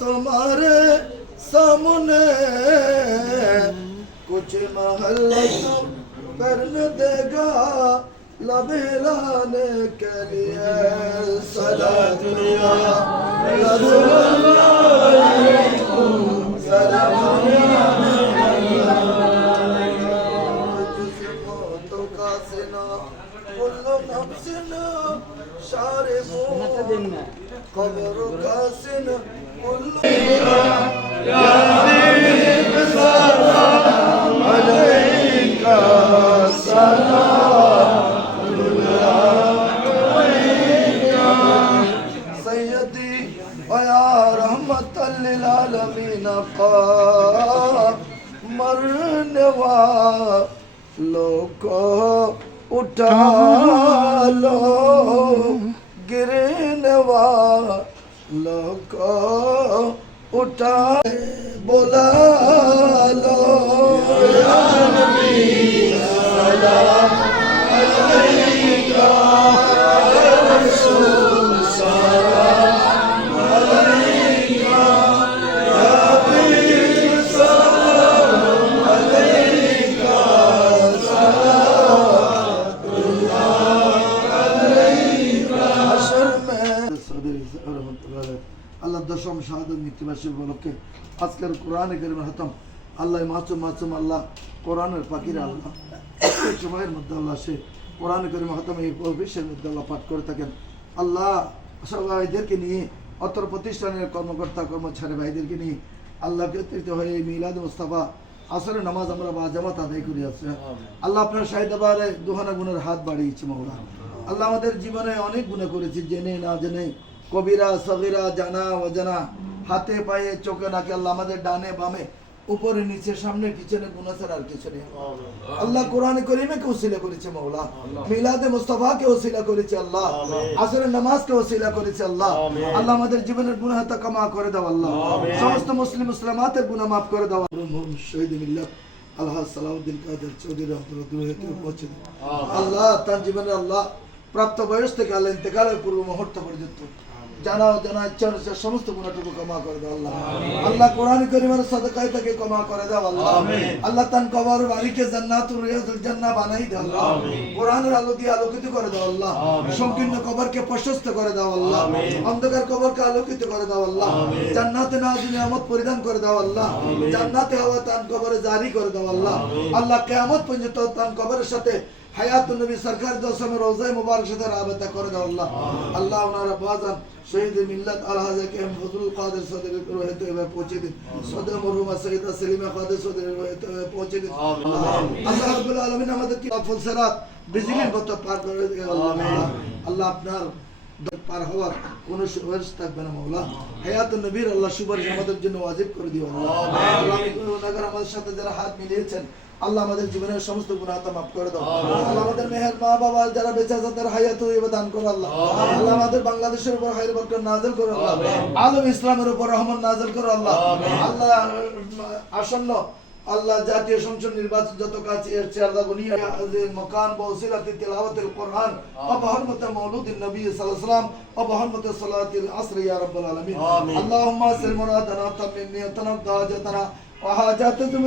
तुम्हारे सामने कुछ महल करने देगा लबेलाने के लिए सलात या रसूलल्लाह सलाम तो का सिना कुल्लु नफ्सिन शारिबू कब्र का सिना कुल्लु या हबीब सलाम अलैका सैयदी या रहमतल लिल आलमीन का मरने वालों को उठा लो गिरने वालों को उठा बोला लो या नबी सलाम अलैका या रसूल सलाम अलैका या हबीब सलाम अलैका सलामुल्लाह अलैका हशर में আল্লাহ দশম শাহাদাত মৃত্যুবার্ষিকী উপলক্ষে আজকের কোরআনে কারীমের খতম আল্লাহ মাসুম আল্লাহ কোরআনের পাখিরা আল্লাহ প্রত্যেক সময়ের মধ্যে আল্লাহ সে কোরআনে কারীমের খতম এই বিশ্বের মধ্যে আল্লাহ পাঠ করে থাকেন। আল্লাহ সবাইদেরকে নিয়ে অত্র প্রতিষ্ঠানের কর্মকর্তা কর্মচারী ভাইদেরকে নিয়ে আল্লাহকে একত্রিত হয়ে এই মিলাদ মুস্তাফা আসরের নামাজ আমরা বাজামাত আদায় করে আসছি। আল্লাহ আপনার শাহিদাবারে দুহানা গুণের হাত বাড়িয়েছে মওলা। আল্লাহ আমাদের জীবনে অনেক গুনাহ করেছি, জেনে না জেনে, কবিরা সগীরা জানা অজানা, হাতে পায়ে চোখে নাকে, আল্লাহ আমাদের ডানে বামে উপরে নিচে সামনে পিছনে গুনাহ ছাড়া আর কিছু নেই। আল্লাহ কোরআনে কারীমকে ওসিলা করেছে মওলা, মিলাদে মুস্তাফাকে ওসিলা করেছে আল্লাহ, আসরের নামাজকে ওসিলা করেছে আল্লাহ। আল্লাহ আমাদের জীবনের গুনাহটা ক্ষমা করে দাও আল্লাহ, সমস্ত মুসলিম মুসলিমাতের গুনাহ মাফ করে দাও। শহীদ মিল্লাত আল্লাহ সালাউদ্দিন কাদের চৌধুরী রহমতুল্লাহ পৌঁছে দাও আল্লাহ। তার জীবনের আল্লাহ প্রাপ্ত বয়স থেকে আল্লাহ ইন্তেকালের পূর্ব মুহূর্ত পর্যন্ত জানা অজানা ইচ্ছা অনুসারে সমস্ত গুনাহটুকু ক্ষমা করে দাও আল্লাহ। আল্লাহ কোরআন কারীমের সাদাকায় তাকে ক্ষমা করে দাও আল্লাহ। আল্লাহ তার কবর বাড়িকে জান্নাতুর রিয়াজুল জান্নাহ বানাই দাও আল্লাহ। কোরআনের আলো দিয়ে আলোকিত করে দাও আল্লাহ। সংকীর্ণ কবরকে প্রশস্ত করে দাও আল্লাহ। অন্ধকার কবরকে আলোকিত করে দাও আল্লাহ। জান্নাতে নাজিল নিয়ামত পরিধান করে দাও আল্লাহ। জান্নাতে হাওয়া তার কবরে জারি করে দাও আল্লাহ। আল্লাহ কিয়ামত পর্যন্ত তার কবরের সাথে হায়াতুন নবী সরকার দশম রোজায়ে মুবারক সাথে রাবতা করে দাও আল্লাহ। আল্লাহ ওনার বাজান শহীদ মিল্লাত আলহাজ কে ফজলুল কাদের সদরের রহতে হবে পৌঁছে দিন। সদর মরহুমা সৈয়দা সেলিমা কাদের সদরের রহতে হবে পৌঁছে দিন। আল্লাহ রাব্বুল আলামিন আমাদের কি ফুলসরাত বিজলির মতো পার করে দিন আল্লাহ। আল্লাহ আপনার পার হওয়ার কোনো সুপারিশ থাকবে না মওলা। হায়াতুন নবীর আল্লাহ সুপারিশ আমাদের জন্য ওয়াজিব করে দিও আল্লাহ। আল্লাহ আমাদের সাথে যারা হাত মিলিয়েছেন আল্লাহ আমাদের জীবনের সমস্ত গুনাহটা মাফ করে দাও আল্লাহ। আমাদের মেহের মা বাবা যারা বেঁচে আছে তাদের হায়াত দান করো আল্লাহ। আল্লাহ আমাদের বাংলাদেশের উপর খায়র বরকত নাযিল করো আল্লাহ। আলম ইসলামের উপর রহমত নাযিল করো আল্লাহ। আল্লাহ আসন্ন আল্লাহ জাতীয় সংসদ নির্বাচন যত কাছে এসেছে আল্লাহ গুনিয়া আজিল মাকান বওসিলাতি তিলাওয়াতুল কোরআন ওয়া বহরমত মাউলুদিন নবী সাল্লাল্লাহু আলাইহি ওয়াসাল্লাম ওয়া বহরমত সালাতিল আসর ইয়া রাব্বাল আলামিন। আল্লাহুম্মা সাল মুরাদানা তামিম নিয়তানা দাজাতানা ওয়া হাজাতাতুল